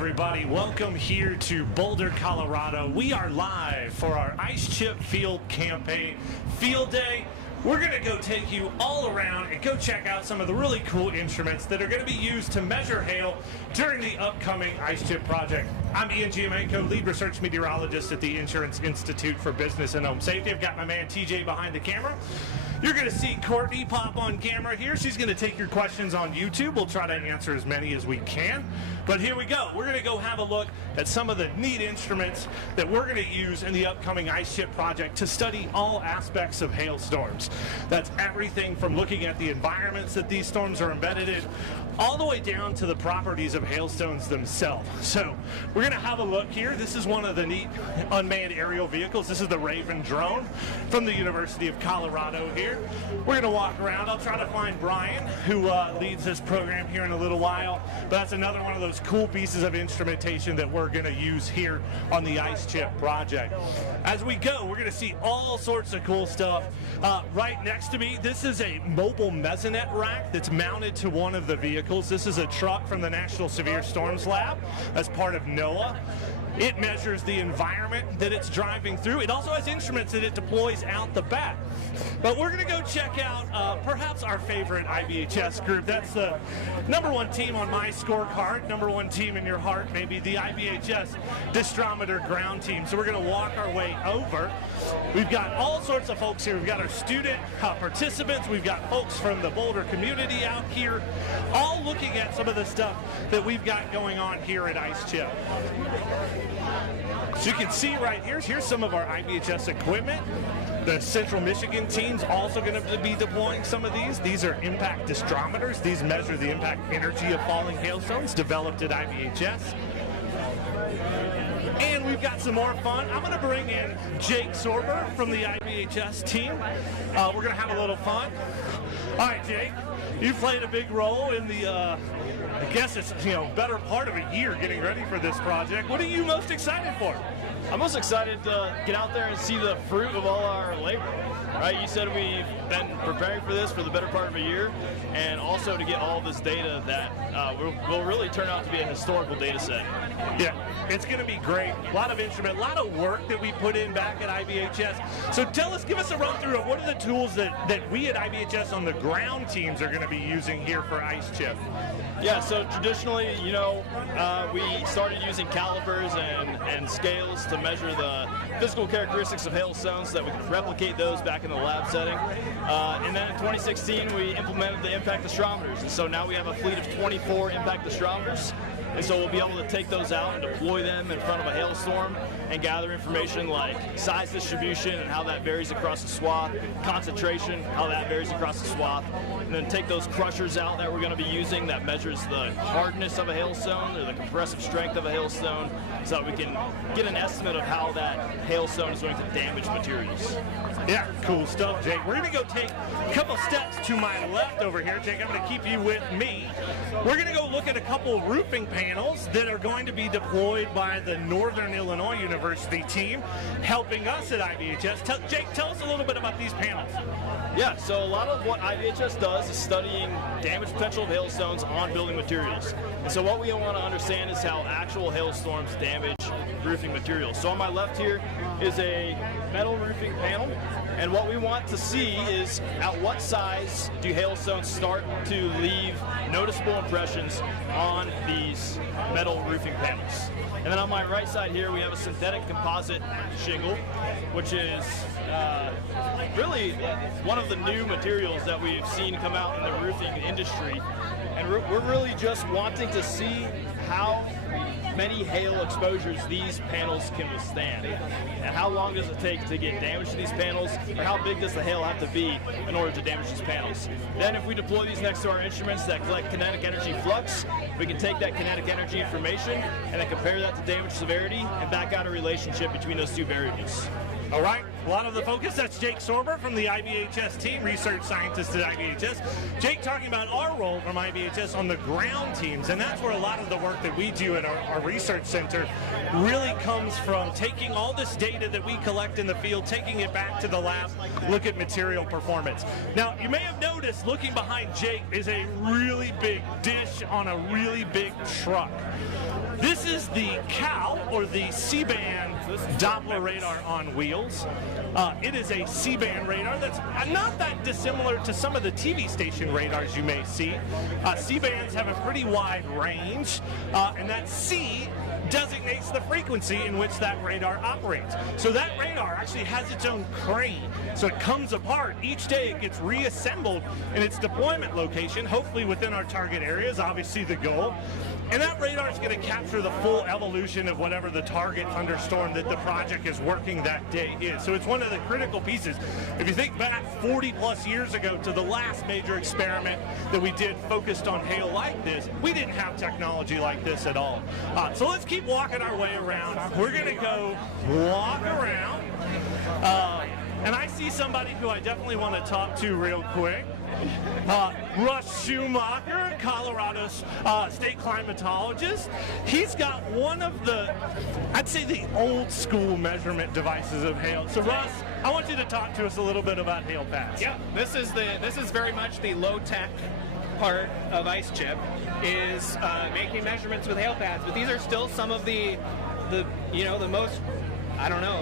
everybody. Welcome here to Boulder, Colorado. We are live for our ICECHIP Field Campaign Field Day. We're going to go take you all around and go check out some of the really cool instruments that are going to be used to measure hail during the upcoming ICECHIP project. I'm Ian Giamenko, lead research meteorologist at the Insurance Institute for Business and Home Safety. I've got my man TJ behind the camera. You're going to see Courtney pop on camera here. She's going to take your questions on YouTube. We'll try to answer as many as we can. But here we go. We're going to go have a look at some of the neat instruments that we're going to use in the upcoming ICECHIP project to study all aspects of hailstorms. That's everything from looking at the environments that these storms are embedded in, all the way down to the properties of hailstones themselves. So we're going to have a look here. This is one of the neat unmanned aerial vehicles. This is the Raven drone from the University of Colorado here. We're going to walk around. I'll try to find Brian, who leads this program here in a little while. But that's another one of those cool pieces of instrumentation that we're going to use here on the ICECHIP project. As we go, we're going to see all sorts of cool stuff. Right next to me, this is a mobile mesonet rack that's mounted to one of the vehicles. This is a truck from the National Severe Storms Lab as part of NOAA. It measures the environment that it's driving through. It also has instruments that it deploys out the back. But we're going to go check out perhaps our favorite IBHS group. That's the #1 team on my scorecard, #1 team in your heart, maybe the IBHS disdrometer ground team. So we're going to walk our way over. We've got all sorts of folks here. We've got our student participants. We've got folks from the Boulder community out here, all looking at some of the stuff that we've got going on here at ICECHIP. So you can see right here, here's some of our IBHS equipment. The Central Michigan team's also going to be deploying some of these. These are impact disdrometers. These measure the impact energy of falling hailstones, developed at IBHS. And we've got some more fun. I'm going to bring in Jake Sorber from the IBHS team. We're going to have a little fun. All right, Jake, you played a big role in the, I guess it's, better part of a year getting ready for this project. What are you most excited for? I'm most excited to get out there and see the fruit of all our labor. Right? You said we've been preparing for this for the better part of a year, and also to get all this data that will really turn out to be a historical data set. Yeah, it's going to be great. A lot of instrument, a lot of work that we put in back at IBHS. So give us a run through of what are the tools that we at IBHS on the ground teams are going to be using here for ICECHIP. Yeah, so traditionally, we started using calipers and scales to measure the physical characteristics of hailstones so that we could replicate those back in the lab setting. And then in 2016, we implemented the impact disdrometers. And so now we have a fleet of 24 impact disdrometers. And so we'll be able to take those out and deploy them in front of a hailstorm and gather information like size distribution and how that varies across the swath, concentration, how that varies across the swath, and then take those crushers out that we're going to be using that measures the hardness of a hailstone or the compressive strength of a hailstone so that we can get an estimate of how that hailstone is going to damage materials. Yeah, cool stuff, Jake. We're going to go take a couple steps to my left over here. Jake, I'm going to keep you with me. We're going to go look at a couple roofing panels that are going to be deployed by the Northern Illinois University team helping us at IBHS. Jake, tell us a little bit about these panels. Yeah, so a lot of what IBHS does is studying damage potential of hailstones on building materials. And so what we want to understand is how actual hailstorms damage roofing materials. So on my left here is a metal roofing panel, and what we want to see is at what size do hailstones start to leave noticeable impressions on these metal roofing panels. And then on my right side here we have a synthetic composite shingle, which is really one of the new materials that we've seen come out in the roofing industry. And we're really just wanting to see how many hail exposures these panels can withstand. And how long does it take to get damage to these panels, or how big does the hail have to be in order to damage these panels? Then if we deploy these next to our instruments that collect kinetic energy flux, we can take that kinetic energy information and then compare that to damage severity and back out a relationship between those two variables. All right, a lot of the focus, that's Jake Sorber from the IBHS team, research scientist at IBHS. Jake talking about our role from IBHS on the ground teams, and that's where a lot of the work that we do at our research center really comes from, taking all this data that we collect in the field, taking it back to the lab, look at material performance. Now, you may have noticed, looking behind Jake is a really big dish on a really big truck. This is the COW, or the C-band Doppler radar on wheels. It is a C-band radar that's not that dissimilar to some of the TV station radars you may see. C-bands have a pretty wide range, and that C designates the frequency in which that radar operates. So that radar actually has its own crane. So it comes apart. Each day it gets reassembled in its deployment location, hopefully within our target areas, obviously the goal. And that radar is going to capture the full evolution of whatever the target thunderstorm that the project is working that day is. So it's one of the critical pieces. If you think back 40 plus years ago to the last major experiment that we did focused on hail like this, we didn't have technology like this at all. So let's keep walking our way around. We're going to go walk around. And I see somebody who I definitely want to talk to real quick. Russ Schumacher, Colorado state climatologist. He's got one of the, I'd say, the old school measurement devices of hail. So Russ, I want you to talk to us a little bit about hail pads. Yeah, this is very much the low tech part of ICECHIP, is making measurements with hail pads. But these are still some of the most,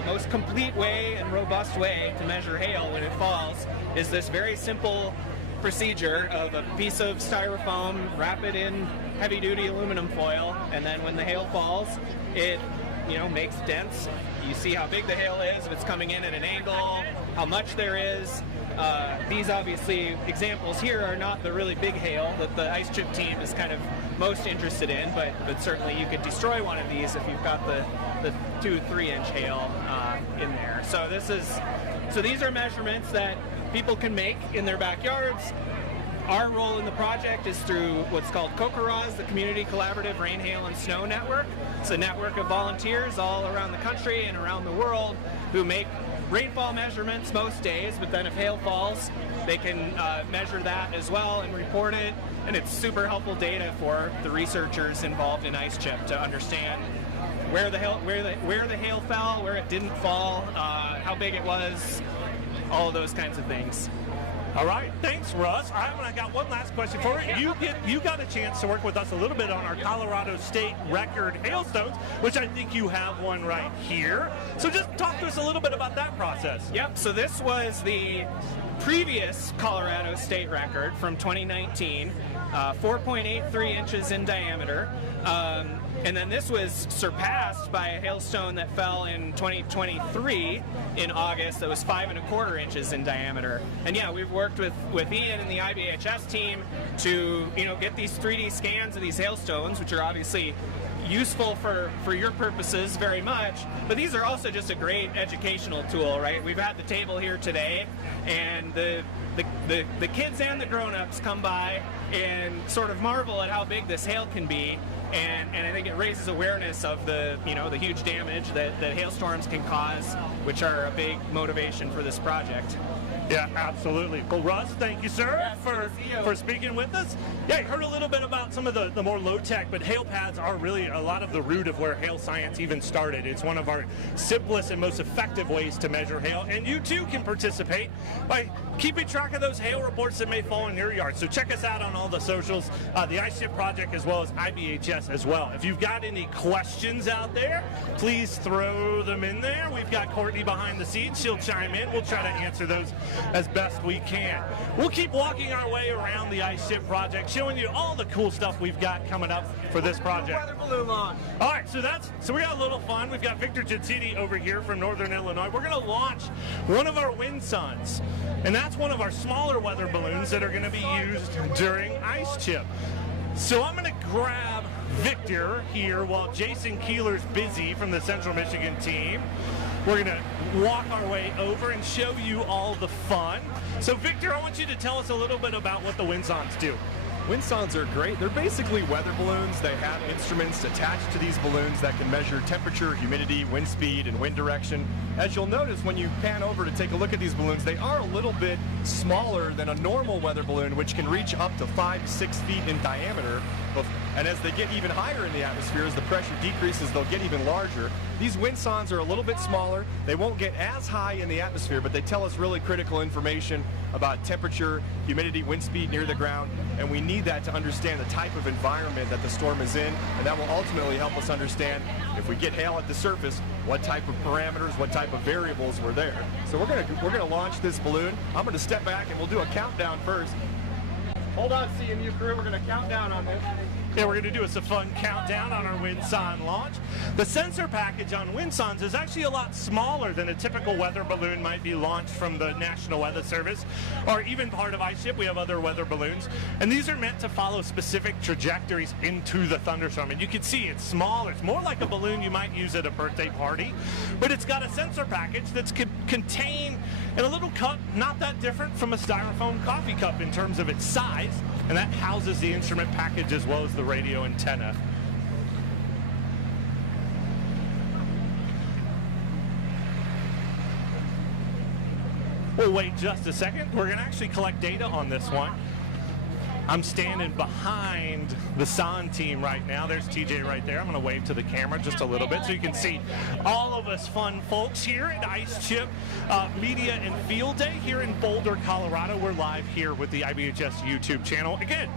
most complete way and robust way to measure hail when it falls is this very simple procedure of a piece of styrofoam, wrap it in heavy-duty aluminum foil, and then when the hail falls, it makes dents. You see how big the hail is, if it's coming in at an angle, how much there is. These obviously examples here are not the really big hail that the ICECHIP team is kind of most interested in, but certainly you could destroy one of these if you've got the 2-3 inch hail in there. So these are measurements that people can make in their backyards. Our role in the project is through what's called COCORAS, the Community Collaborative Rain, Hail, and Snow Network. It's a network of volunteers all around the country and around the world who make rainfall measurements most days, but then if hail falls, they can measure that as well and report it. And it's super helpful data for the researchers involved in ICECHIP to understand where the hail fell, where it didn't fall, how big it was, all of those kinds of things. All right, thanks, Russ. I got one last question for you. You got a chance to work with us a little bit on our Colorado State record hailstones, which I think you have one right here. So just talk to us a little bit about that process. Yep, so this was the previous Colorado State record from 2019, 4.83 inches in diameter. And then this was surpassed by a hailstone that fell in 2023 in August that was 5.25 inches in diameter. And yeah, we've worked with Ian and the IBHS team to get these 3D scans of these hailstones, which are obviously useful for your purposes very much, but these are also just a great educational tool, right? We've had the table here today, and the kids and the grown-ups come by and sort of marvel at how big this hail can be. And I think it raises awareness of the huge damage that hailstorms can cause, which are a big motivation for this project. Yeah, absolutely. Well, Russ, thank you, sir, for speaking with us. Yeah, you heard a little bit about some of the more low-tech, but hail pads are really a lot of the root of where hail science even started. It's one of our simplest and most effective ways to measure hail, and you too can participate by keeping track of those hail reports that may fall in your yard. So check us out on all the socials, the ICECHIP project as well as IBHS as well. If you've got any questions out there, please throw them in there. We've got Courtney behind the scenes. She'll chime in. We'll try to answer those as best we can. We'll keep walking our way around the ICECHIP project, showing you all the cool stuff we've got coming up for this project. Weather balloon launch. All right, so we got a little fun. We've got Victor Giancini over here from Northern Illinois. We're going to launch one of our wind suns, and that's one of our smaller weather balloons that are going to be used during ICECHIP. So I'm going to grab Victor here while Jason Keeler's busy from the Central Michigan team. We're going to walk our way over and show you all the fun. So Victor, I want you to tell us a little bit about what the windsons do. Windsons are great. They're basically weather balloons. They have instruments attached to these balloons that can measure temperature, humidity, wind speed, and wind direction. As you'll notice when you pan over to take a look at these balloons, they are a little bit smaller than a normal weather balloon, which can reach up to 5-6 feet in diameter. And as they get even higher in the atmosphere, as the pressure decreases, they'll get even larger. These windsons are a little bit smaller. They won't get as high in the atmosphere, but they tell us really critical information about temperature, humidity, wind speed near the ground, and we need need that to understand the type of environment that the storm is in, and that will ultimately help us understand if we get hail at the surface, what type of parameters, what type of variables were there. So we're gonna launch this balloon. I'm gonna step back and we'll do a countdown first. Hold on, CMU crew, we're gonna count down on this. Yeah, we're going to do us a fun countdown on our Winson launch. The sensor package on Winsons is actually a lot smaller than a typical weather balloon might be launched from the National Weather Service, or even part of ICECHIP. We have other weather balloons, and these are meant to follow specific trajectories into the thunderstorm. And you can see it's small. It's more like a balloon you might use at a birthday party, but it's got a sensor package that's contained in a little cup, not that different from a styrofoam coffee cup in terms of its size, and that houses the instrument package as well as the radio antenna. We'll wait just a second. We're going to actually collect data on this one. I'm standing behind the SON team right now. There's TJ right there. I'm going to wave to the camera just a little bit so you can see all of us fun folks here at ICECHIP Media and Field Day here in Boulder, Colorado. We're live here with the IBHS YouTube channel. Again,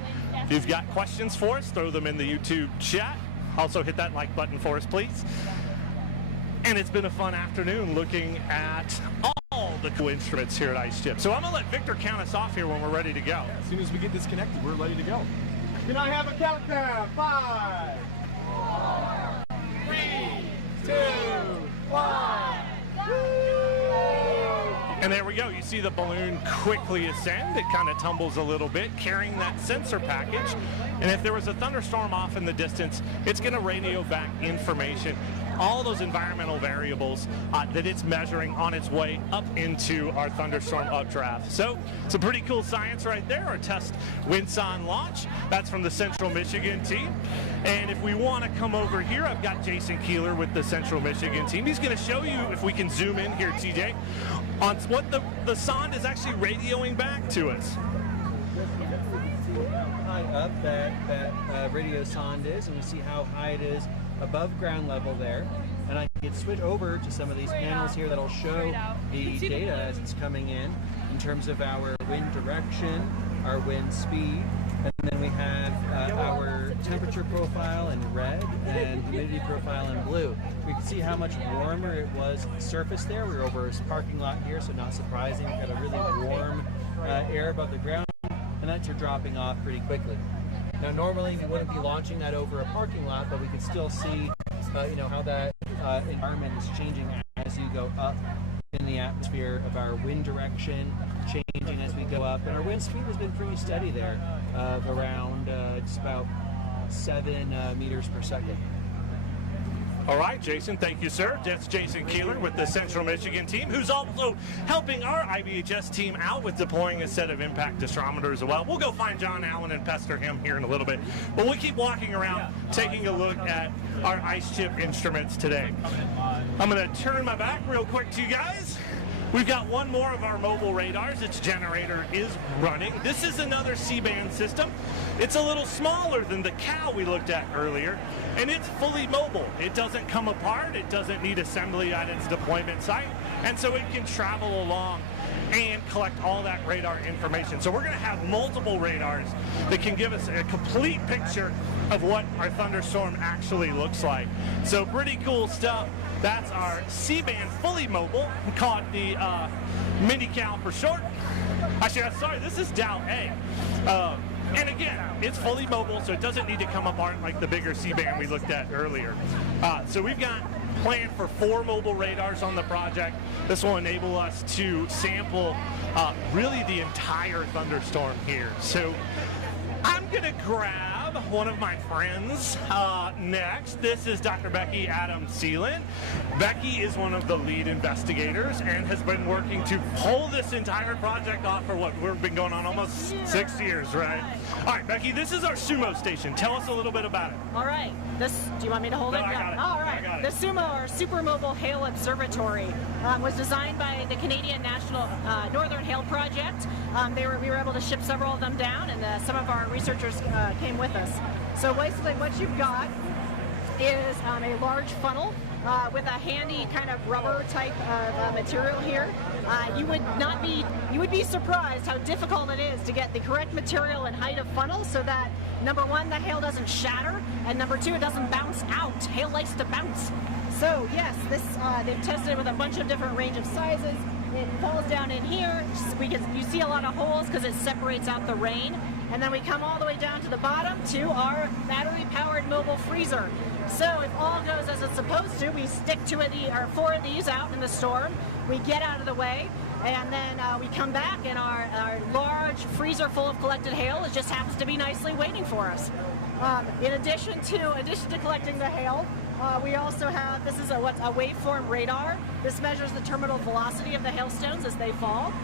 if you've got questions for us, throw them in the YouTube chat. Also hit that like button for us, please. And it's been a fun afternoon looking at all the cool instruments here at ICECHIP. So I'm going to let Victor count us off here when we're ready to go. Yeah, as soon as we get disconnected, we're ready to go. Can I have a countdown? 5, 4, 3, 2, 1. And there we go. You see the balloon quickly ascend. It kind of tumbles a little bit, carrying that sensor package. And if there was a thunderstorm off in the distance, it's going to radio back information, all those environmental variables that it's measuring on its way up into our thunderstorm updraft. So it's a pretty cool science right there. Our test Winson launch. That's from the Central Michigan team. And if we want to come over here, I've got Jason Keeler with the Central Michigan team. He's going to show you, if we can zoom in here, TJ, on what the sonde is actually radioing back to us. High up that radio sonde is, and we see how high it is above ground level there. And I can switch over to some of these panels here that'll show the data as it's coming in terms of our wind direction, our wind speed, and then we have our temperature profile in red and humidity profile in blue. We can see how much warmer it was surface there. We're over a parking lot here, so not surprising. We've got a really warm air above the ground, and that's dropping off pretty quickly. Now, normally we wouldn't be launching that over a parking lot, but we can still see, how that environment is changing as you go up in the atmosphere of our wind direction, changing as we go up. And our wind speed has been pretty steady there, of around just about 7 meters per second. All right, Jason, thank you, sir. That's Jason Keeler with the Central Michigan team, who's also helping our IBHS team out with deploying a set of impact disdrometers as well. We'll go find John Allen and pester him here in a little bit. But we'll keep walking around, taking a look at our ICECHIP instruments today. I'm going to turn my back real quick to you guys. We've got one more of our mobile radars. Its generator is running. This is another C-band system. It's a little smaller than the cow we looked at earlier, and it's fully mobile. It doesn't come apart. It doesn't need assembly at its deployment site, and so it can travel along and collect all that radar information. So we're going to have multiple radars that can give us a complete picture of what our thunderstorm actually looks like. So pretty cool stuff. That's our C-band fully mobile. We call it the mini cow for short. Actually, I'm sorry, this is Dow A. And again, it's fully mobile, so it doesn't need to come apart like the bigger C-band we looked at earlier. So we've got planned for 4 mobile radars on the project. This will enable us to sample really the entire thunderstorm here. So I'm going to grab one of my friends next. This is Dr. Becky Adams-Seelan. Becky is one of the lead investigators and has been working to pull this entire project off for what we've been going on almost 6 years, right? All right, Becky, this is our Sumo station. Tell us a little bit about it. All right. Do you want me to hold it? No, I got it. All right. I got it. The Sumo, our Super Mobile Hail Observatory, was designed by the Canadian National Northern Hail Project. We were able to ship several of them down, and some of our researchers came with us. So basically what you've got is a large funnel with a handy kind of rubber type of material here. you would be surprised how difficult it is to get the correct material and height of funnel so that, number one, the hail doesn't shatter, and number two, it doesn't bounce out. Hail likes to bounce. So yes, they've tested it with a bunch of different range of sizes. It falls down in here. You see a lot of holes because it separates out the rain. And then we come all the way down to the bottom to our battery-powered mobile freezer. So if all goes as it's supposed to, we stick to our 4 of these out in the storm. We get out of the way, and then we come back, and our large freezer full of collected hail just happens to be nicely waiting for us. In addition to collecting the hail, we also have, this is a waveform radar. This measures the terminal velocity of the hailstones as they fall.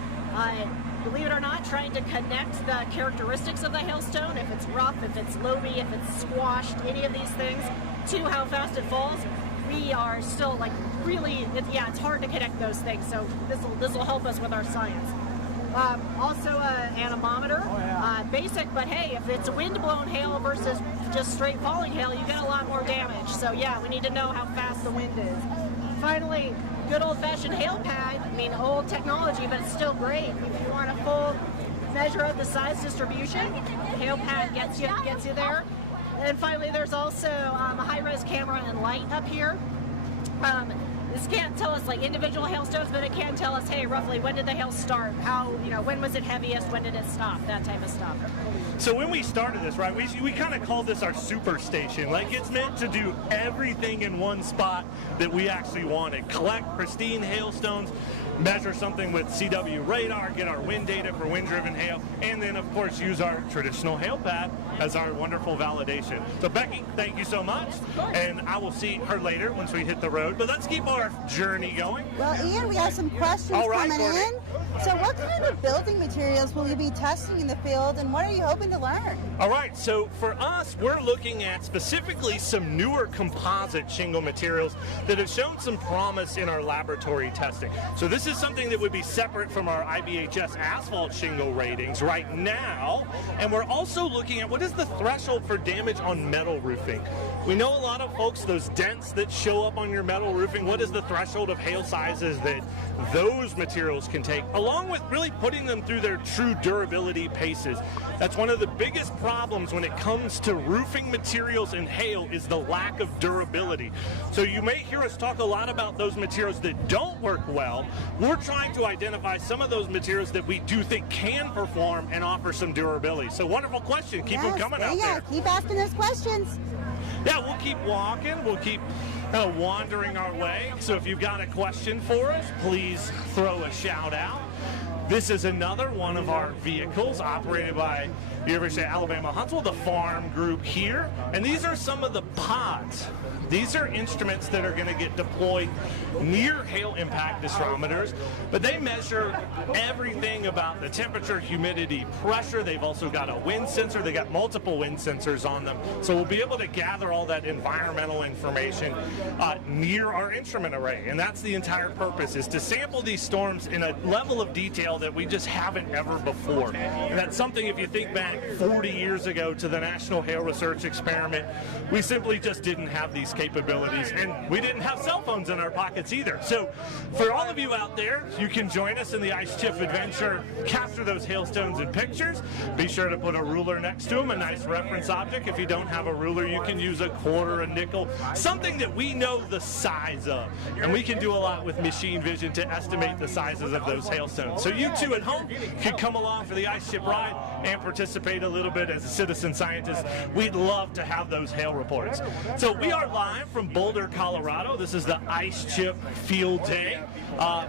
Believe it or not, trying to connect the characteristics of the hailstone, if it's rough, if it's loamy, if it's squashed, any of these things, to how fast it falls. We are still like really, it's hard to connect those things, so this will help us with our science. Also an anemometer, basic, but hey, if it's wind-blown hail versus just straight falling hail, you get a lot more damage. So yeah, we need to know how fast the wind is. Finally, good old-fashioned hail pad. I mean, old technology, but it's still great. If you want a full measure of the size distribution, the hail pad gets you there. And finally, there's also a high-res camera and light up here. This can't tell us like individual hailstones, but it can tell us, hey, roughly when did the hail start? How, when was it heaviest? When did it stop? That type of stuff. So when we started this, right, we kind of called this our super station. Like, it's meant to do everything in one spot that we actually wanted. Collect pristine hailstones, measure something with CW radar, get our wind data for wind-driven hail, and then, of course, use our traditional hail pad as our wonderful validation. So, Becky, thank you so much, and I will see her later once we hit the road. But let's keep our journey going. Well, Ian, we have some questions coming in. So what kind of building materials will you be testing in the field, and what are you hoping to learn? All right, so for us, we're looking at specifically some newer composite shingle materials that have shown some promise in our laboratory testing. So this is something that would be separate from our IBHS asphalt shingle ratings right now, and we're also looking at what is the threshold for damage on metal roofing. We know a lot of folks, those dents that show up on your metal roofing, what is the threshold of hail sizes that those materials can take, along with really putting them through their true durability paces. That's one of the biggest problems when it comes to roofing materials and hail is the lack of durability. So you may hear us talk a lot about those materials that don't work well. We're trying to identify some of those materials that we do think can perform and offer some durability. So wonderful question. Keep them coming out there. Keep asking those questions. Yeah, we'll keep walking. We'll keep wandering our way. So if you've got a question for us, please throw a shout out. This is another one of our vehicles operated by the University of Alabama Huntsville, the farm group here. And these are some of the pods. These are instruments that are going to get deployed near hail impact disdrometers, but they measure everything about the temperature, humidity, pressure. They've also got a wind sensor. They got multiple wind sensors on them. So we'll be able to gather all that environmental information near our instrument array. And that's the entire purpose, is to sample these storms in a level of detail that we just haven't ever before. And that's something, if you think back 40 years ago to the National Hail Research Experiment, we simply just didn't have these capabilities, and we didn't have cell phones in our pockets either. So for all of you out there, you can join us in the ICECHIP adventure, capture those hailstones in pictures. Be sure to put a ruler next to them, a nice reference object. If you don't have a ruler, you can use a quarter, a nickel, something that we know the size of. And we can do a lot with machine vision to estimate the sizes of those hailstones. So you too at home can come along for the ICECHIP ride and participate a little bit as a citizen scientist. We'd love to have those hail reports. So we are live from Boulder, Colorado. This is the ICECHIP Field Day.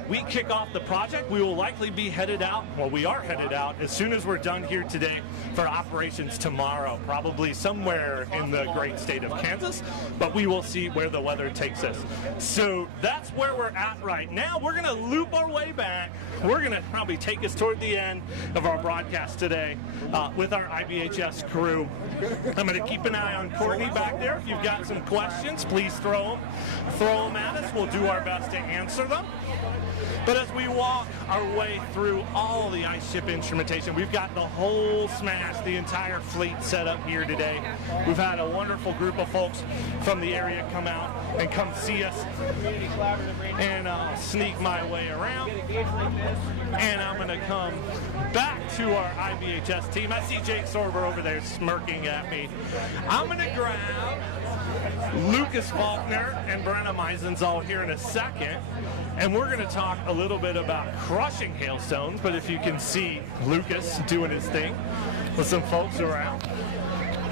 We kick off the project. We will likely be headed out, well, we are headed out as soon as we're done here today for operations tomorrow, probably somewhere in the great state of Kansas, but we will see where the weather takes us. So that's where we're at right now. We're going to loop our way back. We're going to probably take us toward the end of our broadcast today with our IBHS crew. I'm going to keep an eye on Courtney back there. If you've got some questions, please throw them at us. We'll do our best to answer them. But as we walk our way through all the ICECHIP instrumentation, we've got the whole smash, the entire fleet set up here today. We've had a wonderful group of folks from the area come out and come see us, and I'll sneak my way around, and I'm going to come back to our IBHS team. I see Jake Sorber over there smirking at me. I'm going to grab Lucas Faulkner and Brenna Meisenzahl here in a second, and we're going to talk a little bit about crushing hailstones. But if you can see Lucas doing his thing with some folks around.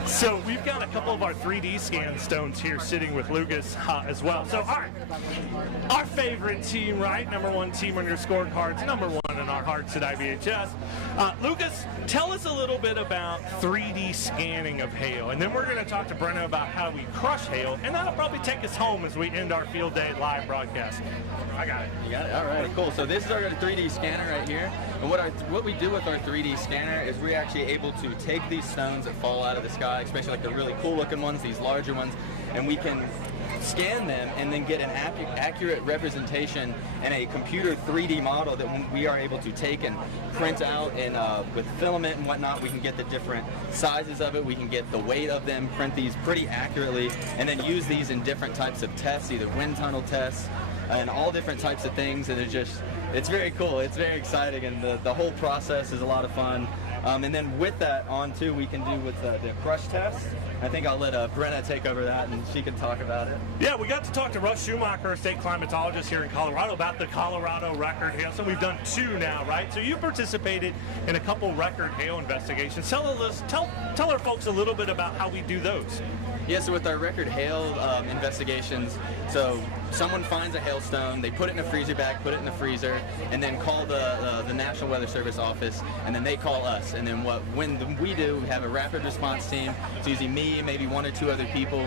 So we've got a couple of our 3D scan stones here sitting with Lucas as well. So, all right, our favorite team, right? Number one team on your scorecards, number one in our hearts at IBHS. Lucas, tell us a little bit about 3D scanning of hail, and then we're going to talk to Brenna about how we crush hail, and that'll probably take us home as we end our field day live broadcast. I got it. You got it? All right, cool. So this is our 3D scanner right here. And what we do with our 3D scanner is we're actually able to take these stones that fall out of the sky, especially like the really cool looking ones, these larger ones, and we can scan them and then get an accurate representation in a computer 3D model that we are able to take and print out, and with filament and whatnot, we can get the different sizes of it, we can get the weight of them, print these pretty accurately, and then use these in different types of tests, either wind tunnel tests, and all different types of things, and it's very cool, it's very exciting, and the whole process is a lot of fun. And then with that on too, we can do with the crush test. I think I'll let Brenna take over that, and she can talk about it. Yeah, we got to talk to Russ Schumacher, a state climatologist here in Colorado, about the Colorado record hail. So we've done 2 now, right? So you participated in a couple record hail investigations. Tell our folks a little bit about how we do those. Yeah, so with our record hail investigations, so someone finds a hailstone, they put it in a freezer bag, put it in the freezer, and then call the National Weather Service office, and then they call us. And then when we do, we have a rapid response team. It's usually me, maybe 1 or 2 other people.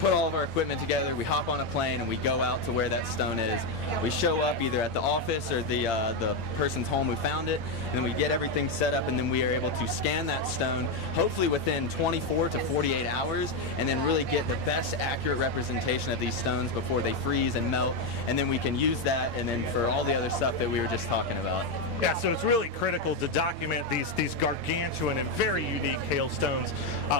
Put all of our equipment together, we hop on a plane, and we go out to where that stone is. We show up either at the office or the person's home who found it, and then we get everything set up, and then we are able to scan that stone, hopefully within 24 to 48 hours, and then really get the best accurate representation of these stones before they freeze and melt, and then we can use that and then for all the other stuff that we were just talking about. Yeah, so it's really critical to document these gargantuan and very unique hailstones.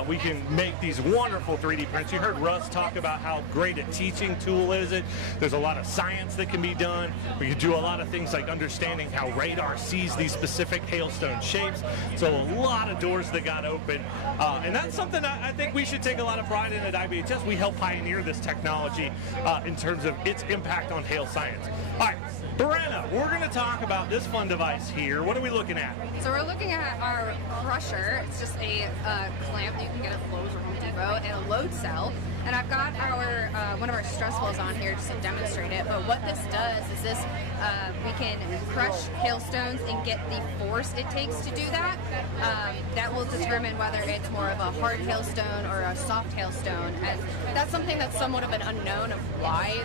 We can make these wonderful 3D prints. You heard Russ talk about how great a teaching tool is it. There's a lot of science that can be done. We can do a lot of things like understanding how radar sees these specific hailstone shapes. So a lot of doors that got open. And that's something I think we should take a lot of pride in at IBHS. We help pioneer this technology in terms of its impact on hail science. All right, Brenna, we're going to talk about this fun device here. What are we looking at? So we're looking at our crusher. It's just a clamp that you can get at Lowe's or Home Depot, and a load cell. And I've got our one of our stress wells on here just to demonstrate it. But what this does is we can crush hailstones and get the force it takes to do that. That will determine whether it's more of a hard hailstone or a soft hailstone. And that's something that's somewhat of an unknown of why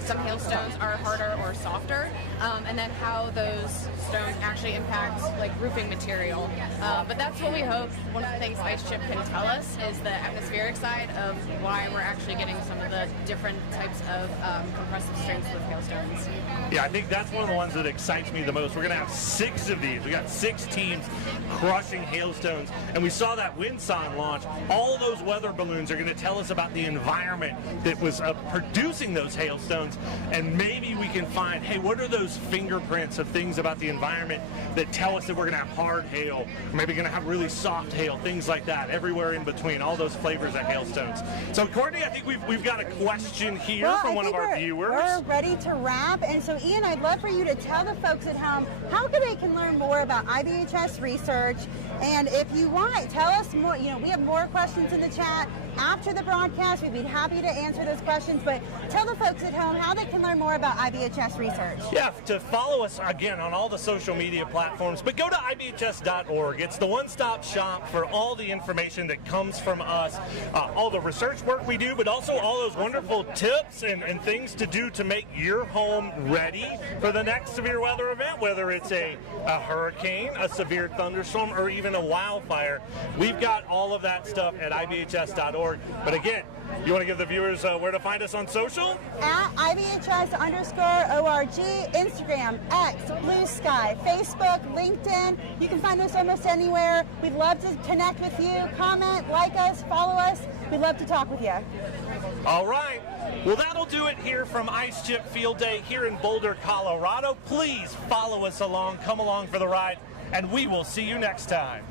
some hailstones are harder or softer, and then how those stones actually impact like roofing material. But that's what we hope. One of the things ICECHIP can tell us is the atmospheric side of why we're actually getting some of the different types of compressive strengths with hailstones. Yeah, I think that's one of the ones that excites me the most. We're going to have 6 of these. We got 6 teams crushing hailstones, and we saw that Windson launch. All those weather balloons are going to tell us about the environment that was producing those hailstones, and maybe we can find, hey, what are those fingerprints of things about the environment that tell us that we're going to have hard hail, or maybe going to have really soft hail, things like that, everywhere in between, all those flavors of hailstones. So, Courtney, I think we've got a question here from one of our viewers. We're ready to wrap, and so Ian, I'd love for you to tell the folks at home how they can learn more about IBHS research, and if you want, tell us more. You know, we have more questions in the chat after the broadcast. We'd be happy to answer those questions, but tell the folks at home how they can learn more about IBHS research. Yeah, to follow us again on all the social media platforms, but go to IBHS.org. It's the one-stop shop for all the information that comes from us, all the research work we do, but also all those wonderful tips and things to do to make your home ready for the next severe weather event, whether it's a hurricane, a severe thunderstorm, or even a wildfire. We've got all of that stuff at IBHS.org. But again, You want to give the viewers where to find us on social? At IBHS_ORG, Instagram, X, Blue Sky, Facebook, LinkedIn. You can find us almost anywhere. We'd love to connect with you. Comment, like us, follow us. We'd love to talk with you. All right. Well, that'll do it here from ICECHIP Field Day here in Boulder, Colorado. Please follow us along, come along for the ride, and we will see you next time.